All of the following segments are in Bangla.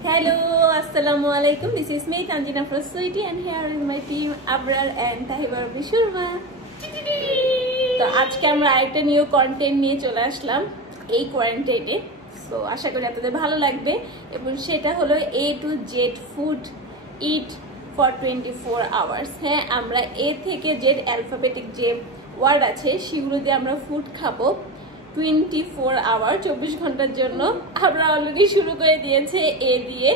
Hello, Assalamualaikum. This is me, Tanjina from Sweetie, and here is my team, Abrar and Tahibar Bishurma. তো আজকে আমরা আরেকটা নিউ কন্টেন্ট নিয়ে চলে আসলাম এই কোয়ারেন্টাইনে। সো আশা করি আপনাদের ভালো লাগবে এবং সেটা হলো A to Z food it for 24 hours. হ্যাঁ, আমরা A থেকে Z অ্যালফাবেটিক যে ওয়ার্ড আছে সেগুলো দিয়ে আমরা ফুড খাবো 24 আওয়ার 24 ঘন্টার জন্য। আমরা অলরেডি শুরু করে দিয়েছে এ দিয়ে।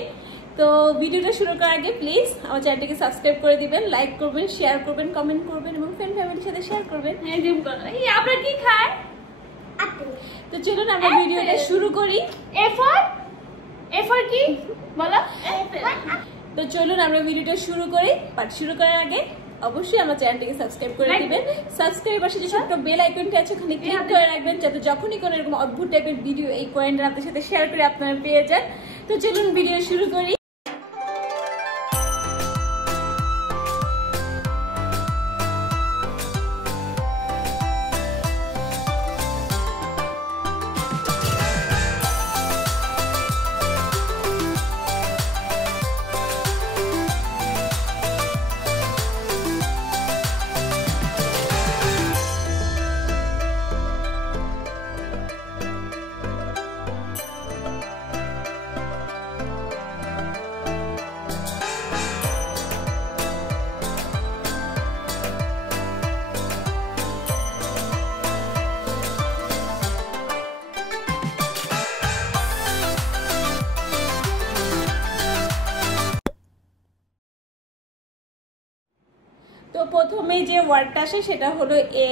তো ভিডিওটা শুরু করার আগে প্লিজ আমার চ্যানেলটিকে সাবস্ক্রাইব করে দিবেন, লাইক করবেন, শেয়ার করবেন, কমেন্ট করবেন এবং ফ্রেন্ড ফ্যামিলির সাথে শেয়ার করবেন। আমরা কি খাই? তো চলুন আমরা ভিডিওটা শুরু করি। এফর কি বলো? তো চলুন আমরা ভিডিওটা শুরু করি। বাট শুরু করার আগে অবশ্যই আমার চ্যানেলটিকে সাবস্ক্রাইব করে দিবেন। সাবস্ক্রাইব পাশে যে ছোট্ট বেল আইকনটি আছে ওখানে ক্লিক করে রাখবেন যাতে যখনই কোনো এরকম অদ্ভুত টাইপের ভিডিও এই কোয়েন্টার আপনাদের সাথে শেয়ার করে আপনারা পেয়ে যান। তো চলুন ভিডিও শুরু করি। তো প্রথমে যে ওয়ার্ডটা আসে সেটা হলো এ।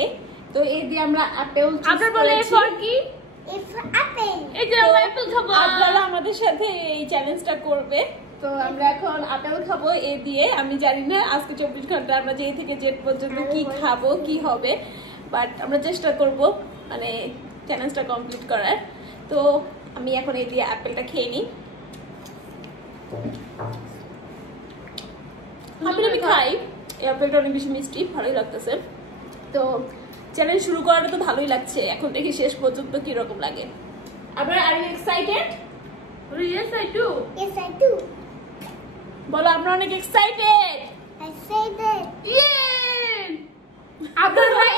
তো এ দিয়ে আমরা আপেল আপনারা বলে ফর কি? আপেল। এই যে আমরা আপেল খাবো। আপনারা আমাদের সাথে এই চ্যালেঞ্জটা করবে। তো আমরা এখন আপেল খাবো এ দিয়ে। আমি জানি না আজকে 24 ঘন্টা আমরা যে থেকে জেড পর্যন্ত কি খাবো কি হবে, বাট আমরা চেষ্টা করব মানে চ্যালেঞ্জটা কমপ্লিট করার। তো আমি এখন এ দিয়ে আপেলটা খেয়ে নিই। আপেল আমি খাই, এই আপেলটা অনেক বেশি মিষ্টি, ভালোই লাগতেছে। তো চ্যালেঞ্জ শুরু করাটা তো ভালোই লাগছে, এখন দেখি শেষ পর্যন্ত কি রকম লাগে। আপনারা are you excited? Yes, I do. Yes, I do. বলো আমরা অনেক excited. I say that. Yay! আপনার ভাই?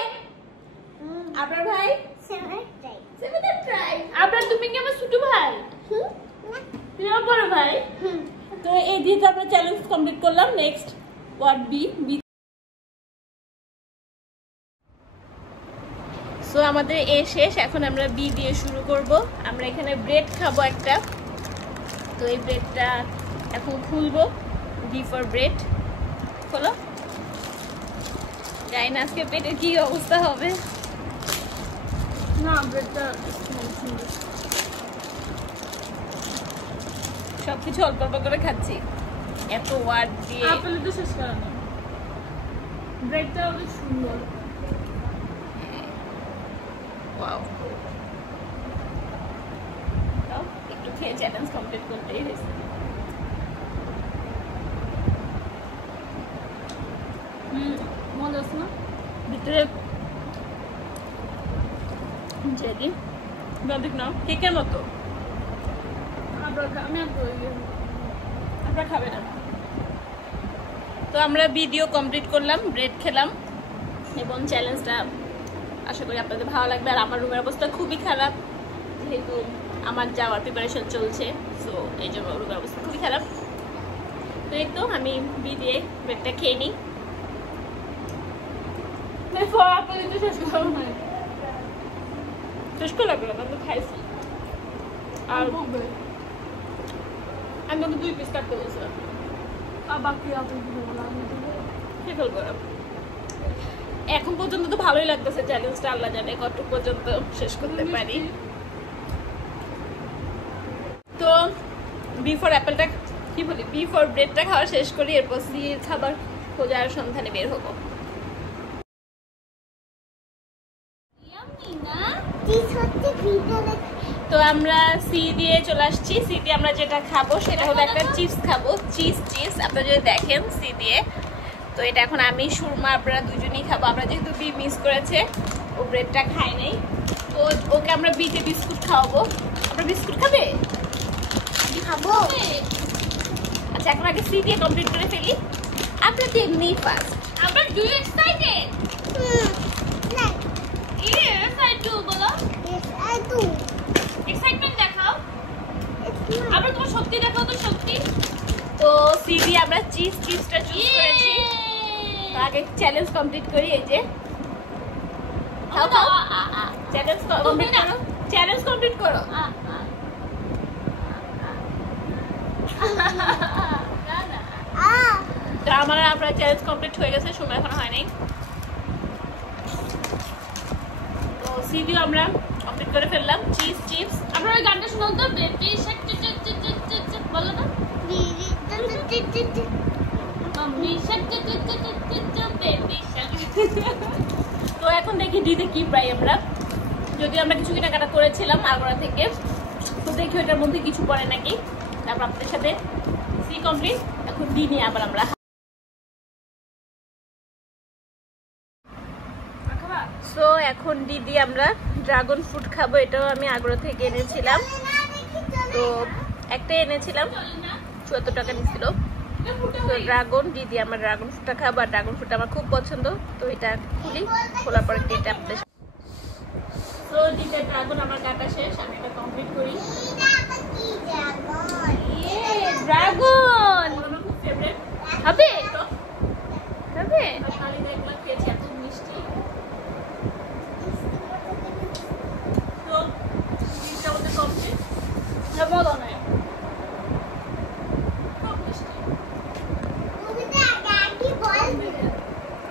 আপনার ভাই Seventy. Seven try. আপনার তুমি কি আমার ছোট ভাই? তুমি আমার বড় ভাই? তো এই দিয়ে তো আমরা চ্যালেঞ্জ কমপ্লিট করলাম। Next word B. সো আমাদের এ শেষ, এখন আমরা বি দিয়ে শুরু করব। আমরা এখানে ব্রেড খাবো একটা। তো এই ব্রেডটা এখন খুলবো। B for bread. খোলো। জানি না আজকে পেটের কি অবস্থা হবে। না, ব্রেডটা সবকিছু অল্প অল্প করে খাচ্ছি, এত ওয়ার্ড দিয়ে। আপেল তো শেষ করা না। ব্রেডটা অনেক সুন্দর। ওয়াও, একটু খেয়ে চ্যালেঞ্জ কমপ্লিট করতেই হয়েছে। মজা আছে না? ভিতরে জেলি দেখ না, কেকের মতো। আমি আপনারা খাবে না। তো আমরা ভিডিও কমপ্লিট করলাম, ব্রেড খেলাম এবং চ্যালেঞ্জটা আশা করি আপনাদের ভালো লাগবে। আর আমার রুমের অবস্থা খুবই খারাপ, যেহেতু আমার যাওয়ার প্রিপারেশন চলছে। সো এই জন্য রুমের অবস্থা খুবই খারাপ। তো এই তো আমি বি দিয়ে ব্রেডটা খেয়ে নিই। আপেল তো শেষ করা না। শেষ করে লাগলো, আমি তো খাইছি। আর আমি তোকে 2 পিস কাটতে বলছিলাম। আর বাকি আপেল খেয়ে ফেলবো। এখন পর্যন্ত তো ভালোই লাগতেছে চ্যালেঞ্জটা, আল্লাহ জানে কতটুকু পর্যন্ত শেষ করতে পারি। তো বি ফর অ্যাপেলটা কি বলি, বি ফর ব্রেডটা খাওয়া শেষ করি, এরপর সি খাবার খোঁজার সন্ধানে বের হবো। তো আমরা সি দিয়ে চলে আসছি। সি দিয়ে আমরা যেটা খাবো সেটা হলো একটা চিপস খাবো, চিজ। আপনারা যদি দেখেন সি দিয়ে, তো এটা এখন আমি সুরমা আপনারা দুজনেই খাবো। আমরা যেহেতু বি মিস করেছে, ও ব্রেডটা খাই নাই, তো ওকে আমরা বিতে বিস্কুট খাওয়াবো। আমরা বিস্কুট খাবে? খাবো। আচ্ছা এখন আগে সি দিয়ে কমপ্লিট করে ফেলি। আমরা তো এমনি ফার্স্ট। আমরা do you excited? Yes I do. বলো Yes, I do. এক্সাইটমেন্ট দেখাও। It's mine. আমরা তোমার সত্যি দেখাও তো সত্যি। তো সি দিয়ে আমরা চিপসটা চুজ করেছি। তো আগে চ্যালেঞ্জ কমপ্লিট করি। এই যে খাও খাও, চ্যালেঞ্জ কমপ্লিট করো, চ্যালেঞ্জ কমপ্লিট করো। Ah, তো আমার আপনার চ্যালেঞ্জ কমপ্লিট হয়ে গেছে, সময় এখনো হয় নাই। তো সিডিও আমরা কমপ্লিট করে ফেললাম। চিপস আমরা ওই গানটা শুনলাম তো, বেবি শাক বলো না, মাম্মি শাক বেবি শাক। তো এখন দেখি দিতে কি পাই আমরা। যদি আমরা কিছু কেনাকাটা করেছিলাম আগ্রা থেকে, তো দেখি ওটার মধ্যে কিছু পড়ে নাকি। তারপর আপনাদের সাথে সি কমপ্লিট। এখন ডি নিয়ে আবার আমরা। সো এখন দিদি আমরা ড্রাগন ফ্রুট খাবো। এটাও আমি আগ্রা থেকে এনেছিলাম। তো একটাই এনেছিলাম, ৭৪ টাকা নিছিল। তো ড্রাগন দিদি আমার ড্রাগন ফ্রুটটা খাবো। আর ড্রাগন ফ্রুট আমার খুব পছন্দ। তো এটা খুলি, খোলার পরে এটা আপনাদের। তো দিদি ড্রাগন আমার কাটা শেষ, আমি এটা কমপ্লিট করি। ড্রাগন খুব ফেভারিট। হবে হবে, খালি দেখলাম খেয়েছি, এত মিষ্টি। তো জিনিসটা আমাদের কমপ্লিট। বলো না খুব মিষ্টি।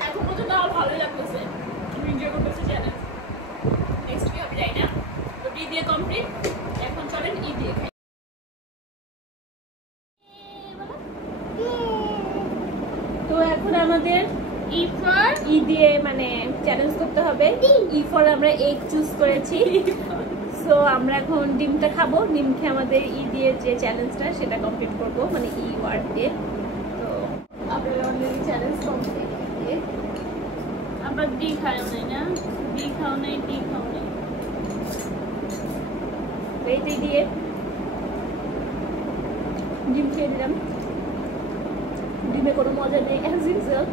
এখন পর্যন্ত আমার ভালোই লাগতেছে, আমি এনজয় করতেছি চ্যালেঞ্জ। নেক্সট কি হবে যাই না। তো ডি দিয়ে কমপ্লিট। এখন চলেন ই দিয়ে খাই। তো এখন আমাদের ই দিয়ে মানে চ্যালেঞ্জ করতে হবে। ই ফর আমরা এগ চুজ করেছি। সো আমরা এখন ডিমটা খাবো। ডিম খেয়ে আমাদের ই দিয়ে যে চ্যালেঞ্জটা সেটা কমপ্লিট করব, মানে ই ওয়ার্ড দিয়ে। তো আপনারা অলরেডি চ্যালেঞ্জ কমপ্লিট দিয়ে আবার ডি খাও নাই না, ডি খাও নাই, ডি খাও নাই। এইটাই দিয়ে ডিম খেয়ে দিলাম। ডিমে কোনো মজা নেই, অ্যাজ ইউজুয়াল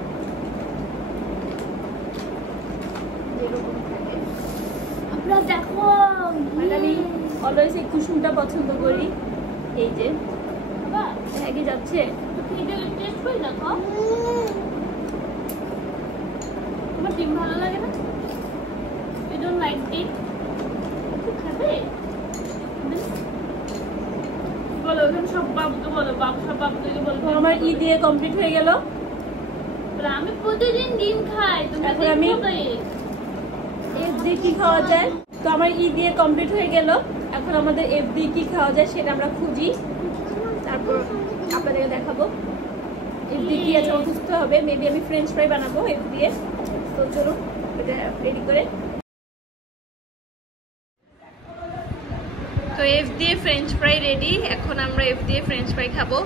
যেরকম থাকে। আপনারা দেখো, আমি অলওয়েজ এই কুসুমটা পছন্দ করি। এই যে বাবা কি যাচ্ছে, টেস্ট করে দেখো। তোমার ডিম ভালো লাগে না? ইউ ডোন্ট লাইক ডিম? খাবে বলো, ওখানে সব বাবুকে বলো, সব বাবুকে বলবো। আমার ই দিয়ে কমপ্লিট হয়ে গেল। আমি প্রতিদিন ডিম খাই। এখন আমি এফ দিয়ে কি খাওয়া যায়। তো আমার ই দিয়ে কমপ্লিট হয়ে গেল। এখন আমাদের এফ দিয়ে কি খাওয়া যায় সেটা আমরা খুঁজি, তারপর আপনাদেরকে দেখাবো এফ দিয়ে কি আছে। অসুস্থ হবে, মেবি আমি ফ্রেঞ্চ ফ্রাই বানাবো এফ দিয়ে। তো চলো এটা রেডি করে। তো এফ দিয়ে ফ্রেঞ্চ ফ্রাই রেডি। এখন আমরা এফ দিয়ে ফ্রেঞ্চ ফ্রাই খাবো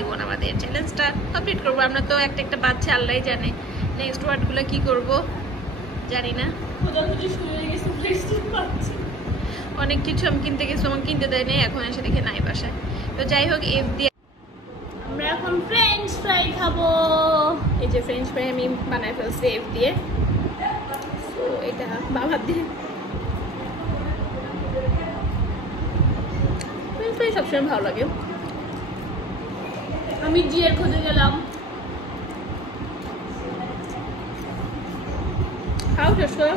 এবং আমাদের চ্যালেঞ্জটা কমপ্লিট করবো। আমরা তো একটা বাচ্চা, আল্লাহ জানে নেক্সট ওয়ার্ডগুলো কি করব জানি না। খোঁজাখুঁজি শুরু হয়ে গেছে, অনেক কিছু আমি কিনতে গেছি, আমাকে কিনতে দেয় নাই, এখন এসে দেখে নাই বাসায়। তো যাই হোক, এফ দিয়ে আমরা এখন ফ্রেঞ্চ ফ্রাই খাবো। এই যে ফ্রেঞ্চ ফ্রাই আমি বানাই ফেলছি এফ দিয়ে। তো এটা বাবা দিয়ে সবসময় ভালো লাগে। আমি জিয়ের খোঁজে গেলাম। খাও শেষ করো।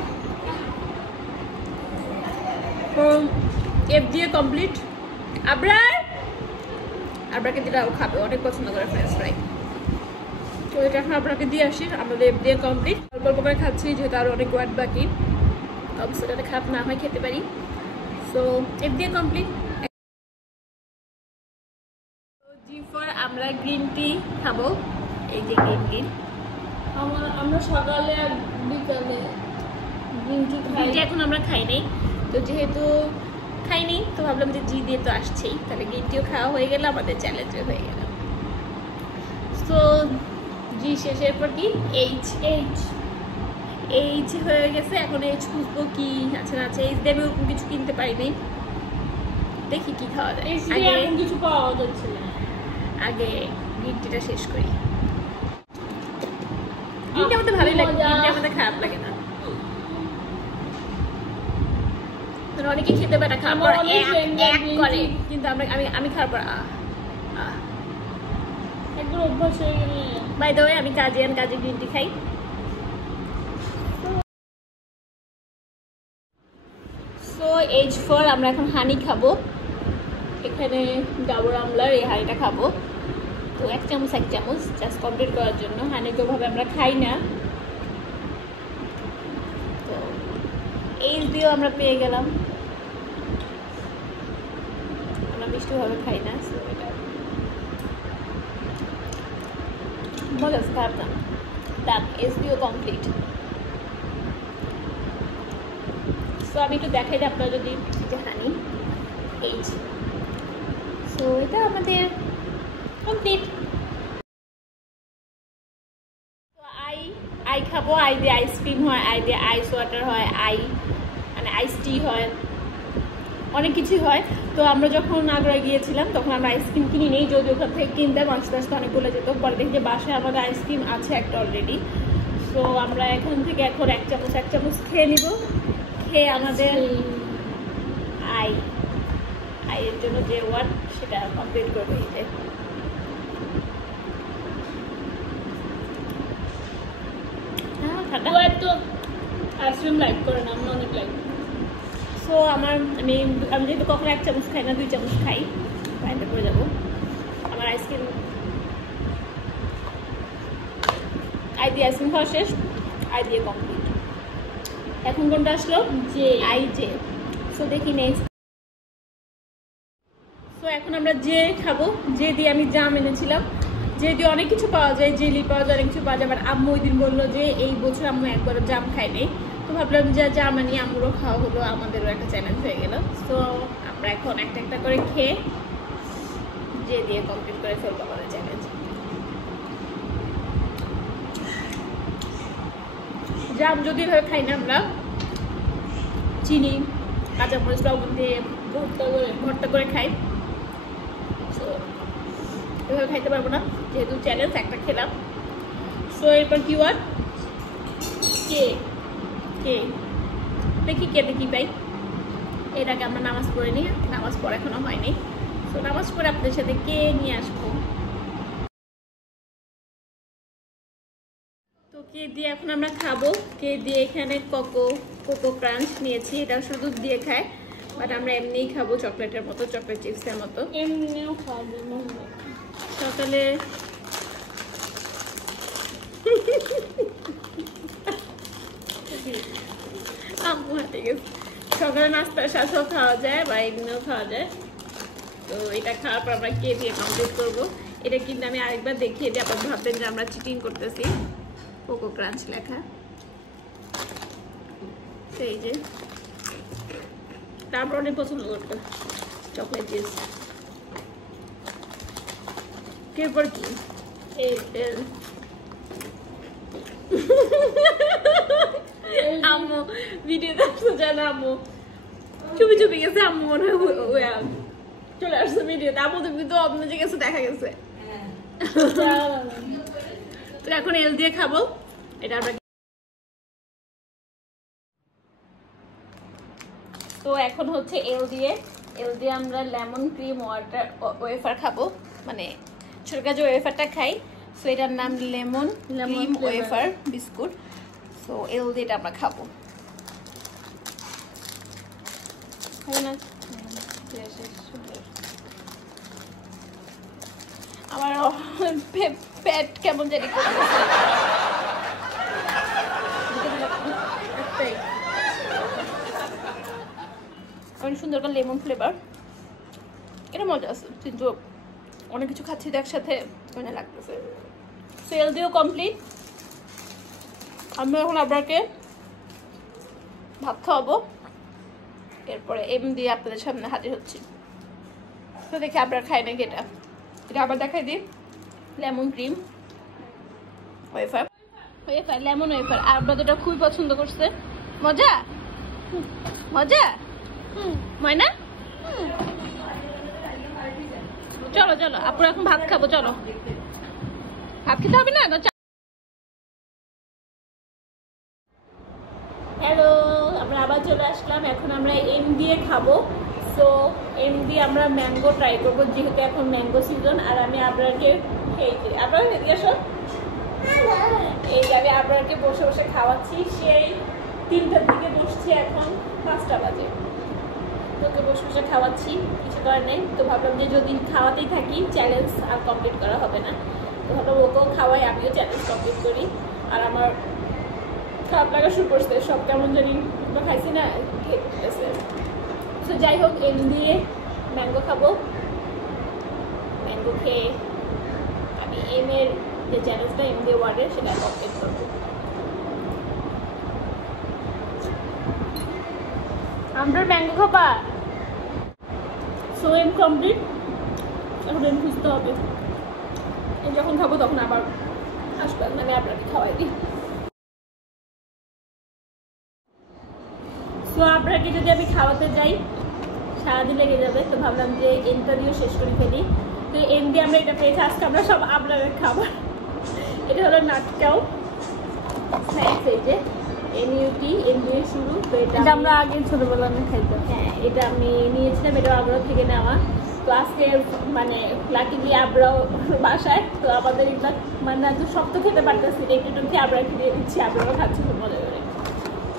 এফ দিয়ে কমপ্লিট। আবরাকে যেটাও খাবে, অনেক পছন্দ করে ফ্রেঞ্চ ফ্রাই। তো এটা এখন আপনাকে দিয়ে আসি। আমাদের এফ দিয়ে কমপ্লিট। অল্প অল্প করে খাচ্ছি, যেহেতু আরো অনেক ওয়ার্ড বাকি। অবশ্যই যাতে খারাপ না হয়, খেতে পারি। সো এফ দিয়ে কমপ্লিট। আমরা গ্রিন টি খাবো। এই যে গ্রিন আমরা সকালে আর বিকালে গ্রিন টি খাই। এখন আমরা খাই নাই, তো যেহেতু খাইনি তো ভাবলাম যে জি দিয়ে তো আসছেই, তাহলে গ্রিন টিও খাওয়া হয়ে গেল, আমাদের চ্যালেঞ্জও হয়ে গেল। সো জি শেষের পর কি এইচ হয়ে গেছে। এখন এইচ খুঁজবো কি আছে না আছে। এইচ দিয়ে আমি ওরকম কিছু কিনতে পারিনি, দেখি কি খাওয়া যায়। কিছু পাওয়া যাচ্ছে না। আগে গ্রিন টিটা শেষ করি। গ্রিন টি আমাদের ভালোই লাগে, গ্রিন টি আমাদের খারাপ লাগে না। অনেকে খেতে পারে খাওয়ার পর এক করে, কিন্তু আমি খাওয়ার পর একবার অভ্যাস হয়ে গেলে। বাই দ্য ওয়ে আমি কাজে গ্রিন টি খাই। সো এজ 4 আমরা এখন হানি খাবো। এখানে ডাবর আমলার এই হানিটা খাবো, তো 1 চামচ জাস্ট কমপ্লিট করার জন্য। হানি তো ভাবে আমরা খাই না, তো এজ দিয়েও আমরা পেয়ে গেলাম। আমরা মিষ্টিভাবে খাই না, সো এটা মজা আছে, খারাপ না। ডান, এজ দিয়েও কমপ্লিট। সো আমি একটু দেখাই যে আপনারা যদি হানি এইজ, সো এটা আমাদের কমপ্লিট। তো আই খাবো, আই দিয়ে আইসক্রিম হয়, আই দিয়ে আইস ওয়াটার হয়, মানে আইস টি হয়, অনেক কিছুই হয়। তো আমরা যখন আগ্রা গিয়েছিলাম তখন আমরা আইসক্রিম কিনি নেই, যদি ওখান থেকে কিনতাম আস্তে আস্তে অনেক বলে যেত। পরে দেখি যে বাসায় আমাদের আইসক্রিম আছে একটা অলরেডি। সো আমরা এখান থেকে এখন 1 চামচ খেয়ে নিব। খেয়ে আমাদের আইয়ের জন্য যে ওয়ার্ড সেটা কমপ্লিট করবো। তো আইসক্রিম লাইক করে না, আমি অনেক লাইক। সো আমি যেহেতু কখনো 1 চামচ খাই না, 2 চামচ খাই, বাইরে করে যাবো। আমার আইসক্রিম আই দিয়ে আইসক্রিম খাওয়া শেষ, আই দিয়ে কমপ্লিট। এখন কোনটা আসলো? জে। সো দেখি নেক্সট। সো এখন আমরা যে খাবো, যে দিয়ে আমি জাম এনেছিলাম। যে দিয়ে অনেক কিছু পাওয়া যায়, জেলি পাওয়া যায়, অনেক কিছু পাওয়া যায়। বাট আম্মু ওই দিন বললো যে এই বছর আম্মু একবারও জাম খায়নি। তো ভাবলাম যে জাম আনি, আম্মুরও খাওয়া হলো, আমাদেরও একটা চ্যালেঞ্জ হয়ে গেল। সো আমরা এখন একটা করে খেয়ে যে দিয়ে কমপ্লিট করে ফেলবো আমাদের চ্যালেঞ্জ। জাম যদি এভাবে খাই না আমরা, চিনি কাঁচামরিচ লবণ দিয়ে ভর্তা করে খাই, সো এভাবে খাইতে পারবো না, যেহেতু চ্যালেঞ্জ একটা খেলাম। সো এরপর কি ওয়ার্ড? কে দেখি পাই। এর আগে আমরা নামাজ পড়ে নিই, নামাজ পড়া এখনো হয়নি। তো নামাজ পড়ে আপনাদের সাথে কে নিয়ে আসবো। তো কে দিয়ে এখন আমরা খাবো। কে দিয়ে এখানে কোকো ক্রাঞ্চ নিয়েছি, এটা শুধু দুধ দিয়ে খায়, বাট আমরা এমনিই খাবো, চকলেটের মতো, চকলেট চিপসের মতো। এমনিও খাবো সকালে সকালে নাস্তার সাথেও খাওয়া যায় বা এমনিও খাওয়া যায়। তো এটা খাওয়ার পর আমরা কে দিয়ে কমপ্লিট করবো। এটা কিন্তু আমি আরেকবার দেখিয়ে দিই, আপনারা ভাববেন যে আমরা চিটিং করতেছি। কোকো ক্রাঞ্চ লেখা, সেই যে তারপর অনেক পছন্দ করতো চকলেট চিপস। এরপর কি আম্মু ভিডিও দেখছো জানো, আম্মু চুপি গেছে, আম্মু মনে হয় চলে আসছে ভিডিওতে। আম্মু তুমি তো অন্য যে গেছে দেখা গেছে। তো এখন এল দিয়ে খাবো এটা আমরা। তো এখন হচ্ছে এল দিয়ে আমরা লেমন ক্রিম ওয়েফার খাবো, মানে ছোট কাজে ওয়েফারটা খাই। সো এটার নাম lemon cream wafer biscuit. So L দিয়ে এটা আমরা খাবো। আমার পেট কেমন জানি অনেক সুন্দর করে লেমন ফ্লেভার, এটা মজা আছে, কিন্তু অনেক কিছু খাচ্ছি তো একসাথে মনে লাগতেছে। সেল দিয়েও কমপ্লিট। আমি এখন আপনাকে ভাত খাওয়াবো, এরপরে এম দিয়ে আপনাদের সামনে হাজির হচ্ছি। তো দেখি আপনারা খাই নাকি এটা আবার দেখাই দিই। Lemon cream wafer, lemon wafer. আর আপনাদের এটা খুবই পছন্দ করছে। মজা ময়না, চলো চলো আপুরা এখন ভাত খাবো, চলো ভাত খেতে হবে না। হ্যালো, আমরা আবার চলে আসলাম। এখন আমরা এম দিয়ে খাবো। সো এম দিয়ে আমরা ম্যাঙ্গো ট্রাই করবো, যেহেতু এখন ম্যাঙ্গো সিজন। আর আমি আপনাকে আপনার এদিকে আসো, এই যে আমি আপনাকে বসে বসে খাওয়াচ্ছি। সেই 3টার দিকে বসছি, এখন 5টা বাজে। তোকে বসে বসে খাওয়াচ্ছি, কিছু করার নেই। তো ভাবলাম যে যদি খাওয়াতেই থাকি চ্যালেঞ্জ আর কমপ্লিট করা হবে না, তো ভাবলাম ওকেও খাওয়াই, আমিও চ্যালেঞ্জ কমপ্লিট করি। আর আমার খারাপ লাগা শুরু করছে, সব কেমন জানি খাইছি না, তো যাই হোক এম দিয়ে ম্যাঙ্গো খাবো। ম্যাঙ্গো খেয়ে আমি এম এর যে চ্যালেঞ্জটা এম দিয়ে ওয়ার্ডের সেটা কমপ্লিট করবো। আমরা ম্যাঙ্গো খাবা। সো এম কমপ্লিট, এখন এম খুঁজতে হবে। যখন খাবো তখন আবার আসবেন, মানে আপনাকে খাওয়াই দিই। সো আপনাকে যদি আমি খাওয়াতে যাই সারাদিন লেগে যাবে, তো ভাবলাম যে এমটা দিয়েও শেষ করে ফেলি। তো এম দিয়ে আমরা এটা পেয়েছি আজকে, আমরা সব আপনাদের খাবার। এটা হলো নাটকাও স্ন্যাক্স, এই যে এমইউটি, এম দিয়ে শুরু। তো এটা আমরা আগে ছোটবেলা আমি খাইতাম। হ্যাঁ, এটা আমি নিয়েছিলাম, এটা আগ্রহ থেকে নেওয়া। তো আজকে মানে লাকিলি আবরাও বাসায়, তো আমাদের এটা মানে এত শক্ত খেতে পারতেছি, একটু একটু খেয়ে আবরা দিয়ে দিচ্ছি, আবরাও খাচ্ছি খুব মজা করে।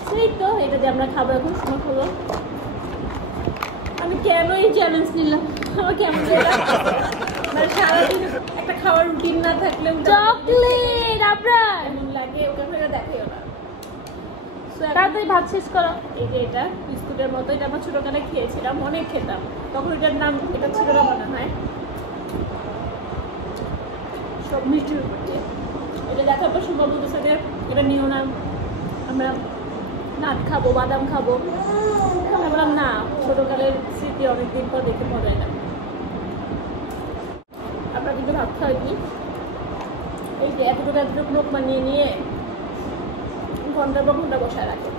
সেই তো এটা দিয়ে আমরা খাবো এখন। সময় হলো, আমি কেন এই চ্যালেঞ্জ নিলাম, আমার কেমন মানে সারাদিন একটা খাওয়ার রুটিন না থাকলে চকলেট আপনার এমন লাগে, ওকে ফেলে দেখাইও না। তাড়াতাড়ি ভাত শেষ করো। এই যে এটা বিস্কুটের মতো, এটা আমার ছোটবেলায় খেয়েছিলাম, অনেক খেতাম তখন। এটার নাম এটা ছিল না মনে হয়, সব মিষ্টির উপরে। এটা দেখার পর সম্ভব বলতেছে যে এটা নিও না, আমরা নাট খাবো, বাদাম খাবো। আমি বললাম না, ছোটকালের স্মৃতি অনেকদিন পর দেখে মজা না। আপনার কিন্তু ভাত খাওয়াইনি, এই যে এতটুকু লোক বানিয়ে নিয়ে ঘন্টার পর ঘন্টা বসায় রাখে।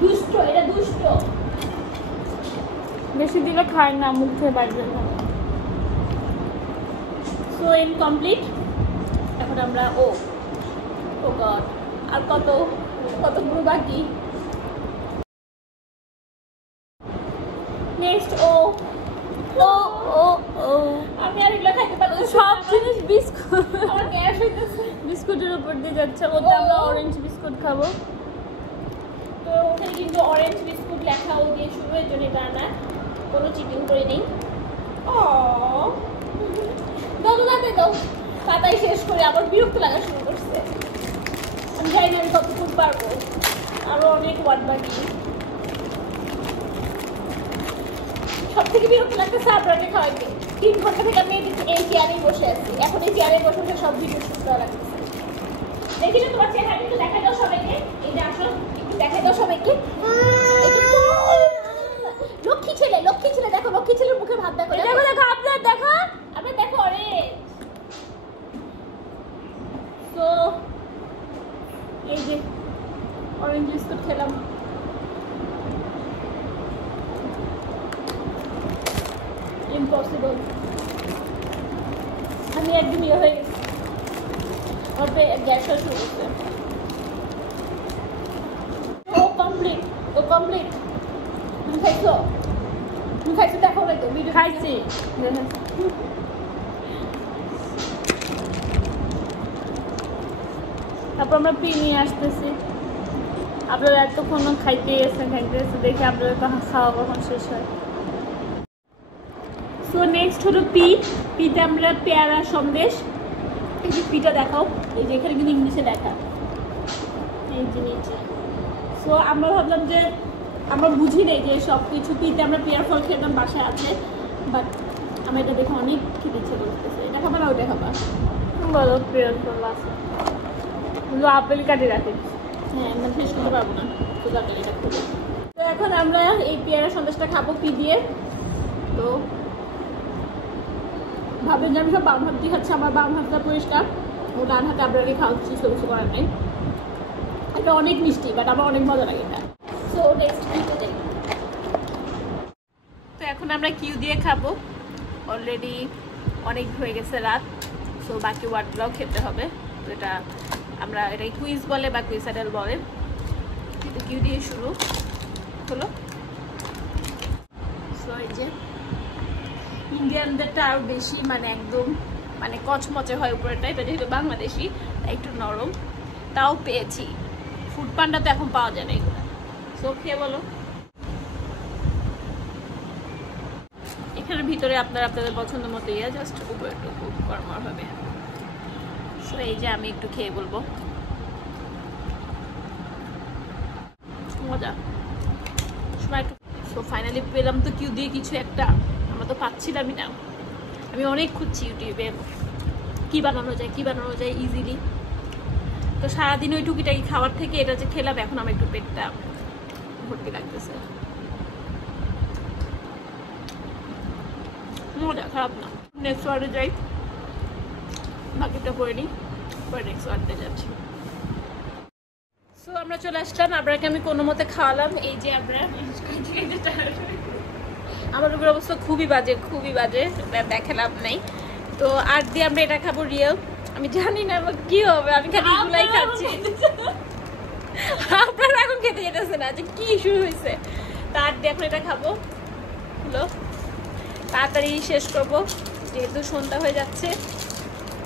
দুষ্ট, এটা দুষ্ট, বেশি দিলে খায় না, মুখ থেকে বাড়বে না। So M complete. এখন আমরা ও গড, আর কতগুলো বাকি। নেক্সট ও ও ও ও আমি আর এগুলো খাইতে পারবো, সব জিনিস বিস্কুট। আমার গ্যাস হইতেছে, বিস্কুটের উপর দিয়ে যাচ্ছে। ওটা আমরা অরেঞ্জ বিস্কুট খাবো। তো ওখানে কিন্তু অরেঞ্জ বিস্কুট লেখাও দিয়ে শুরু, এর জন্য এটা না, কোনো চিটিং করে নেই। ও দাও দাও দাও, পাতাই শেষ করে আবার বিরক্ত লাগা শুরু করছে। আমি জানি না আমি কতটুকু পারবো, আরো অনেক ওয়ার্ড বাকি। সব থেকে বিরক্ত লাগতেছে আপনাকে খাওয়াইতে। 3 ঘন্টা থেকে আমি এই চেয়ারেই বসে আছি, এখন এই চেয়ারে বসে বসে সব ভিডিও শুট করা লাগতেছে। দেখি না তোমার চেহারা একটু দেখাই দাও সবাইকে, এই যে আসো একটু দেখাই দাও সবাইকে। লক্ষ্মী ছেলে, লক্ষ্মী ছেলে, দেখো লক্ষ্মী ছেলের মুখে ভাত দেখো, দেখো দেখো আপনার দেখো, আপনার দেখো। আরে তো এই যে অরেঞ্জ বিস্কুট খেলাম। ইম্পসিবল, আমি একদম ইয়ে হয়ে গেছি, আমার গ্যাস হয়ে শুরু করছে। ও কমপ্লিট, ও কমপ্লিট। তুমি খাইছো? তুমি খাইছো? দেখো না তো ভিডিও খাইছি। তারপর আমরা পি নিয়ে আসতেছি। আপনারা এতক্ষণ খাইতে এসে দেখে আপনাদের খাওয়া কখন শেষ হয়। সো নেক্সট হলো পিতে আমরা পেয়ারা সন্দেশ। এই যে পিটা দেখাও, এই যে এখানে কিন্তু ইংলিশে লেখা, এই যে নিচে। সো আমরা ভাবলাম যে আমরা বুঝি নেই যে সব কিছু পিতে আমরা পেয়ার ফল খেতাম, বাসায় আছে, বাট আমার এটা দেখে অনেক খেতে ইচ্ছে করতেছে। এটা খাবার না ওটা খাবার বলো, পেয়ার ফল আছে, আপেল কাটে রাখি। হ্যাঁ, আমরা শেষ করতে পারবো না, তো এটা খুবই। তো এখন আমরা এই পেয়ারা সন্দেশটা খাবো পি দিয়ে। তো ভাবেন যে আমি সব বাম হাত দিয়ে খাচ্ছি, আমার বাম হাতটা পরিষ্কার, ও ডান হাতে আপনাকে খাওয়াচ্ছি, কিছু করার নেই। এটা অনেক মিষ্টি, বাট আমার অনেক মজা লাগে এটা। সো নেক্সট কিউতে যাই। তো এখন আমরা কিউ দিয়ে খাবো। অলরেডি অনেক হয়ে গেছে রাত, সো বাকি ওয়ার্ডগুলোও খেতে হবে। তো এটা আমরা এটাই কুইজ বলে বা কুইসাডেল বলে। কিন্তু কিউ দিয়ে শুরু হলো। সো এই যে ইন্ডিয়ানদেরটা আরও বেশি মানে একদম মানে কচমচে হয় উপরেটা, এটা যেহেতু বাংলাদেশি তাই একটু নরম, তাও পেয়েছি। ফুড পান্ডা তো এখন পাওয়া যায় না এগুলো। সো খেয়ে বলো। এখানের ভিতরে আপনারা আপনাদের পছন্দ মতো জাস্ট উপরে একটু কর্মর হবে। সো এই যে আমি একটু খেয়ে বলবো, মজা সবাই একটু। সো ফাইনালি পেলাম তো কিউ দিয়ে কিছু একটা, আমরা তো পাচ্ছিলামই না। আমি অনেক খুঁজছি ইউটিউবে কি বানানো যায় ইজিলি। তো সারাদিন ওই টুকিটাকি খাবার থেকে এটা যে খেলাম, এখন আমার একটু পেটটা ভর্তি লাগতেছে। মজা, খারাপ না। নেক্সট ওয়ার্ডে যাই, বাকিটা করে নিই, পরে নেক্সট ওয়ার্ডে যাচ্ছি। সো আমরা চলে আসলাম, আপনাকে আমি কোনো মতে খাওয়ালাম। এই যে আমরা আমার উপর অবস্থা খুবই বাজে, দেখালাম নাই। তো আর দিয়ে আমরা এটা খাবো রিয়েল। আমি জানি না কি হবে, আমি খালি এগুলাই খাচ্ছি। আপনারা এখন খেতে যেতেছে না যে কি শুরু হয়েছে। তার দিয়ে এখন এটা খাবো হলো, তাড়াতাড়ি শেষ করবো যেহেতু সন্ধ্যা হয়ে যাচ্ছে।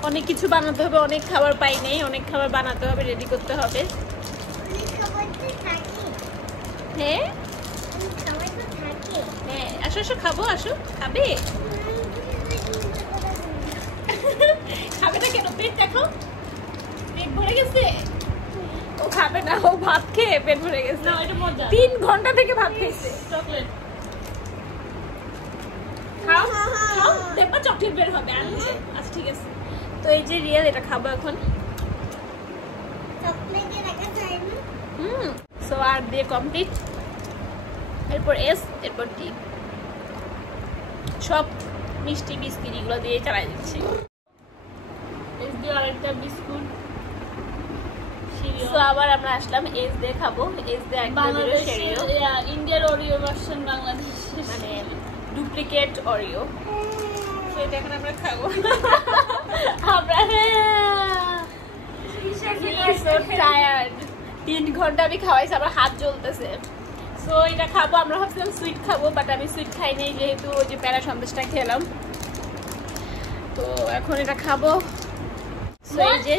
অনেক কিছু বানাতে হবে, অনেক খাবার পাই নেই, অনেক খাবার বানাতে হবে, রেডি করতে হবে। হ্যাঁ হ্যাঁ, আসো আসো খাবো, আসো খাবে। খাবে না কেন? পেট দেখো, পেট ভরে গেছে। ও খাবে না, ও ভাত খেয়ে পেট ভরে গেছে। 3 ঘন্টা থেকে ভাত খেয়েছে। চকলেট খাও খাও, দেখবা চকলেট বের হবে। আচ্ছা ঠিক আছে। তো এই যে রিয়েল এটা খাবো এখন। সো আর দিয়ে কমপ্লিট, এরপর এস, এরপর টি, সব মিষ্টি বিস্কিট এগুলো দিয়ে চালাই দিচ্ছি। এস দিয়ে আরেকটা বিস্কুট। সো আবার আমরা আসলাম এস দিয়ে খাবো। এস দিয়ে ইন্ডিয়ার ওরিও ভার্সন, বাংলাদেশ মানে ডুপ্লিকেট ওরিও। সো এটা এখন আমরা খাবো। আমরা 3 ঘন্টা আমি খাওয়াইছি, আমার হাত জ্বলতেছে। সো এটা খাবো। আমরা ভাবছিলাম সুইট খাবো, বাট আমি সুইট খাই নাই যেহেতু ওই যে প্যারা সন্দেশটা খেলাম। তো এখন এটা খাবো। সো এই যে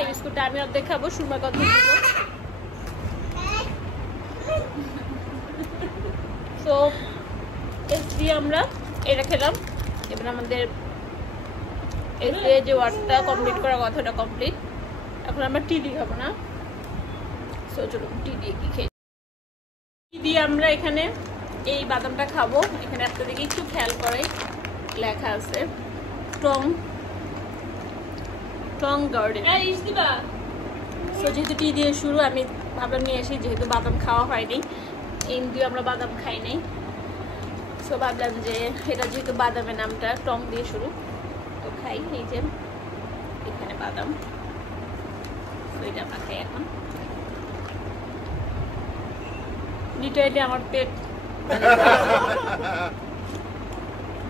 এই বিস্কুটটা আমি অর্ধেক খাবো, সুরমাকে অর্ধেক খাবো। সো এস দিয়ে আমরা এটা খেলাম। এবার আমাদের এস দিয়ে যে ওয়ার্ডটা কমপ্লিট করার কথা ওটা কমপ্লিট। এখন আমরা টি দিয়ে খাবো না। সো চলো টি দিয়ে কি খেয়ে দিয়ে আমরা এখানে এই বাদামটা খাবো। এখানে আপনাদেরকে একটু খেয়াল করে লেখা আছে টং গার্ডেন। সো যেহেতু টি দিয়ে শুরু, আমি ভাবলাম নিয়ে আসি, যেহেতু বাদাম খাওয়া হয়নি, এমনিও আমরা বাদাম খাই নাই। সো ভাবলাম যে এটা যেহেতু বাদামের নামটা টং দিয়ে শুরু, তো খাই। এই যে এখানে বাদাম, তো এটা আমরা খাই এখন। লিটারেলি আমার পেট।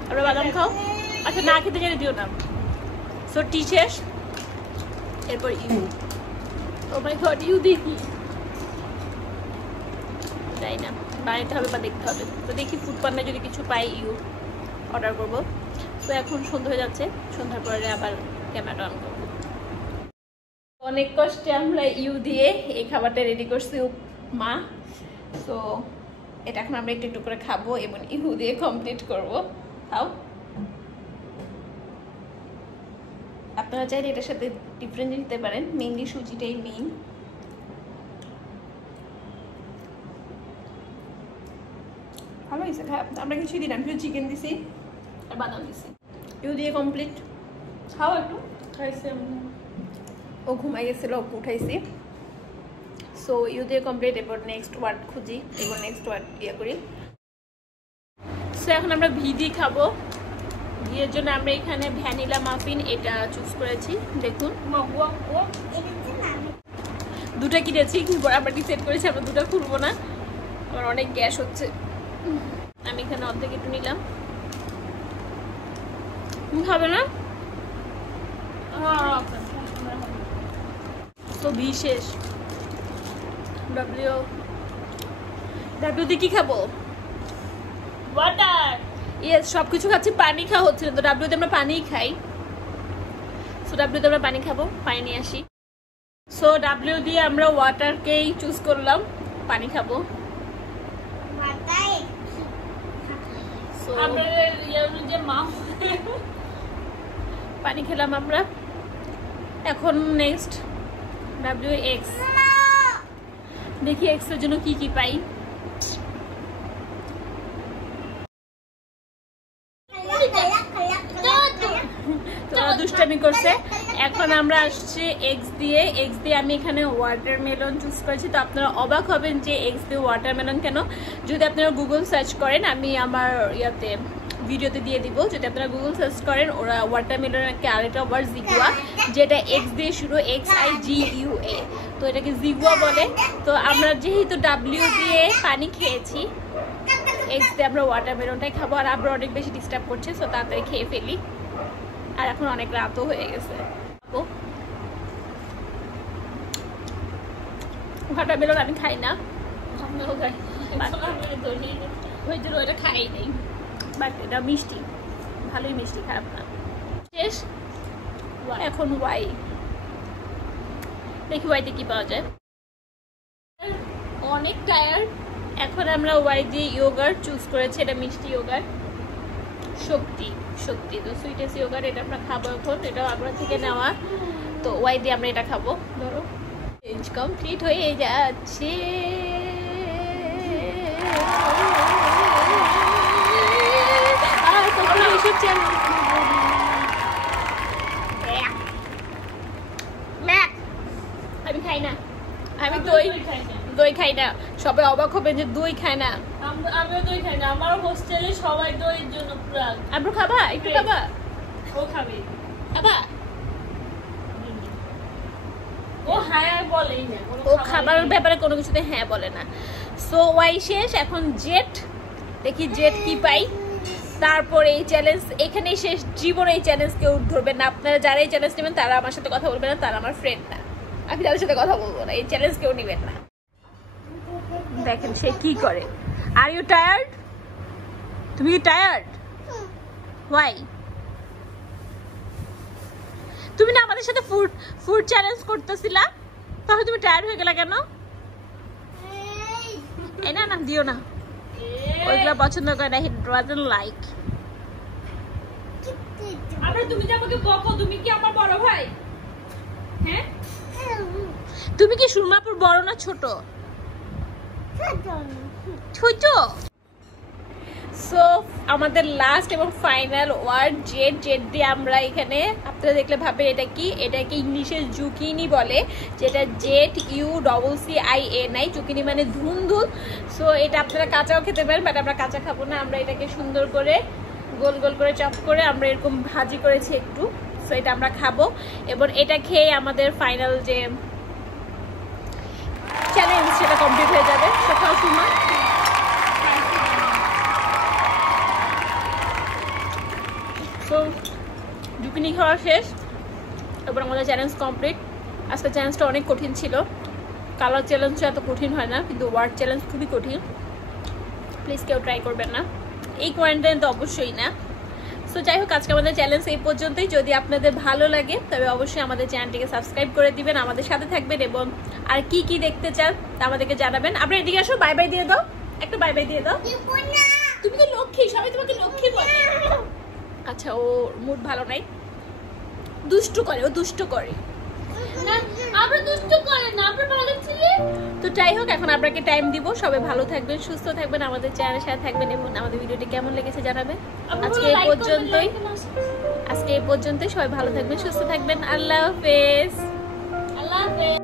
আমরা বাদাম খাও। আচ্ছা না খেতে গেলে দিও না। সো টি শেষ, এরপর U. Oh my god, U দেখি তাই না, বানাইতে হবে বা দেখতে হবে। তো দেখি ফুড পান্ডায় যদি কিছু পাই ইউ অর্ডার করবো। তো এখন সন্ধ্যা হয়ে যাচ্ছে, সন্ধ্যার পরে আবার ক্যামেরাটা অন করবো। অনেক কষ্টে আমরা ইউ দিয়ে এই খাবারটা রেডি করছি মা। সো এটা এখন আমরা একটু একটু করে খাবো এবং ইউ দিয়ে কমপ্লিট করবো। খাও। আপনারা চাইলে এটার সাথে ডিফারেন্ট দিতে পারেন, মেইনলি সুজিটাই মেইন। ভালো হয়েছে। আমরা কিছুই দিলাম, শুধু চিকেন দিছি আর বাদাম দিছি। ইউ দিয়ে কমপ্লিট। খাও একটু। খাইছে, ও ঘুমাই গেছিল, ওকে উঠাইছি। সো ইউ দিয়ে কমপ্লিট। এরপর নেক্সট ওয়ার্ড খুঁজি, এবার নেক্সট ওয়ার্ড ইয়ে করি। সো এখন আমরা ভি দিয়ে খাবো। ভিয়ের জন্য আমরা এখানে ভ্যানিলা মাফিন এটা চুজ করেছি। দেখুন দুটা কিনেছি, আমরা ডিসাইড করেছি আমরা দুটা খুলবো না, আমার অনেক গ্যাস হচ্ছে। আমি এখানে অর্ধেক একটু নিলাম। তুমি খাবে না? তো বিশেষ ডাব্লিউ দিয়ে কি খাবো? ওয়াটার। ইয়েস, সবকিছু খাচ্ছি, পানি খাওয়া হচ্ছে না। তো ডাব্লিউতে আমরা পানিই খাই। সো ডাব্লিউতে আমরা পানি খাবো, পানি নিয়ে আসি। সো ডাব্লিউ দিয়ে আমরা ওয়াটারকেই চুজ করলাম, পানি খাবো। পানি খেলাম আমরা। এখন নেক্সট ডাব্লিউ এক্স, দেখি এক্স এর জন্য কি কি পাই। দুষ্টামি করছে। এখন আমরা আসছি এক্স দিয়ে। এক্স দিয়ে আমি এখানে ওয়াটারমেলন চুজ করেছি। তো আপনারা অবাক হবেন যে এক্স দিয়ে ওয়াটারমেলন কেন। যদি আপনারা গুগল সার্চ করেন, আমি আমার ভিডিওতে দিয়ে দিব, যদি আপনারা গুগল সার্চ করেন, ওরা ওয়াটারমেলনকে আরেকটা ওয়ার্ড জিগুয়া, যেটা এক্স দিয়ে শুরু, XIGUA, তো এটাকে জিগুয়া বলে। তো আমরা যেহেতু ডাব্লিউ দিয়ে পানি খেয়েছি, এক্স দিয়ে আমরা ওয়াটারমেলনটাই খাবো। আর আমরা অনেক বেশি ডিস্টার্ব করছে, সো তাড়াতাড়ি খেয়ে ফেলি। আর এখন অনেক রাতও হয়ে গেছে। ওয়াটারমেলন আমি খাই না, ওইটা খাই নেই, বাট এটা মিষ্টি, ভালোই মিষ্টি, খারাপ না। শেষ। এখন ওয়াই, দেখি ওয়াইতে কি পাওয়া যায়। অনেক টায়ার্ড। এখন আমরা ওয়াই দিয়ে ইয়োগার্ট চুজ করেছি, এটা মিষ্টি ইয়োগার্ট, শক্তি তো সুইটেস্ট ইয়োগার্ট, এটা আমরা খাবো এখন। এটাও আগ্রা থেকে নেওয়া। তো ওয়াই দিয়ে আমরা এটা খাবো। ধরো চেঞ্জ কমপ্লিট হয়ে যাচ্ছে। আমি খাই না, আমি দই খাই না। সবাই অবাক হবে যে দই খায় না। আমিও দই খাই না, আমার হোস্টেলে সবাই দইয়ের জন্য পুরা। আমরা খাবা, একটু খাবা? ও খাবে, খাবা? ও হ্যাঁ বলেই না, ও খাবারের ব্যাপারে কোনো কিছুতে হ্যাঁ বলে না। সো ওয়াই শেষ। এখন জেট, দেখি জেট কি পাই। তারপরে এই চ্যালেঞ্জ এখানেই শেষ। জীবনে এই চ্যালেঞ্জ কেউ ধরবেন না। আপনারা যারা এই চ্যালেঞ্জ নেবেন তারা আমার সাথে কথা বলবেন না, তারা আমার ফ্রেন্ড না। আমি তাদের সাথে কথা বলবো না, এই চ্যালেঞ্জ কেউ নেবেন না। দেখেন সে কি করে। Are you tired? তুমি কি টায়ার্ড? ওয়াই? তুমি না আমাদের সাথে ফুড চ্যালেঞ্জ করতেছিলা, তাহলে তুমি টায়ার্ড হয়ে গেলা কেন? এই না দিও না, ওইগুলো পছন্দ করে না, হি ডাজন্ট লাইক। আরে তুমি যে আমাকে বকো, তুমি কি আমার বড় ভাই? হ্যাঁ, তুমি কি সুরমাপুর বড় না ছোট? ছোট। সো আমাদের লাস্ট এবং ফাইনাল ওয়ার্ড জেড। জেড দিয়ে আমরা এখানে, আপনারা দেখলে ভাবেন এটা কি, এটাকে ইংলিশে জুকিনি বলে, যেটা ZUCCINI, জুকিনি মানে ধুন্দুল। সো এটা আপনারা কাঁচাও খেতে পারেন, বাট আমরা কাঁচা খাবো না। আমরা এটাকে সুন্দর করে গোল গোল করে চপ করে আমরা এরকম ভাজি করেছি একটু। সো এটা আমরা খাবো এবং এটা খেয়ে আমাদের ফাইনাল যে চ্যালেঞ্জ সেটা কমপ্লিট হয়ে যাবে। সকাল সময় তো জুকিনি খাওয়া শেষ, এবার আমাদের চ্যালেঞ্জ কমপ্লিট। আজকে চ্যালেঞ্জটা অনেক কঠিন ছিল। কালার চ্যালেঞ্জটা এত কঠিন হয় না, কিন্তু ওয়ার্ড চ্যালেঞ্জ খুবই কঠিন। প্লিজ কেউ ট্রাই করবেন না, এই কোয়ারেন্টাইন তো অবশ্যই না। সো যাই হোক, আজকে আমাদের চ্যালেঞ্জ এই পর্যন্তই। যদি আপনাদের ভালো লাগে তবে অবশ্যই আমাদের চ্যানেলটিকে সাবস্ক্রাইব করে দিবেন, আমাদের সাথে থাকবেন এবং আর কি কি দেখতে চান তা আমাদেরকে জানাবেন। আমরা এদিকে আসো, বাই বাই দিয়ে দাও, একটা বাই বাই দিয়ে দাও। তুমি তো লক্ষ্মী, সবাই তোমাকে লক্ষ্মী বলে। আচ্ছা, ও মুড ভালো নাই, দুষ্টু করে, ও দুষ্টু করে না, আমরা দুষ্ট করে না, আমরা ভালো ছিলে। তো যাই হোক, এখন আপনাকে টাইম দিব। সবাই ভালো থাকবেন, সুস্থ থাকবেন, আমাদের চ্যানেলের সাথে থাকবেন এবং আমাদের ভিডিওটি কেমন লেগেছে জানাবেন। আজকে এই পর্যন্তই। সবাই ভালো থাকবেন, সুস্থ থাকবেন। আল্লাহ হাফেজ। আল্লাহ হাফেজ।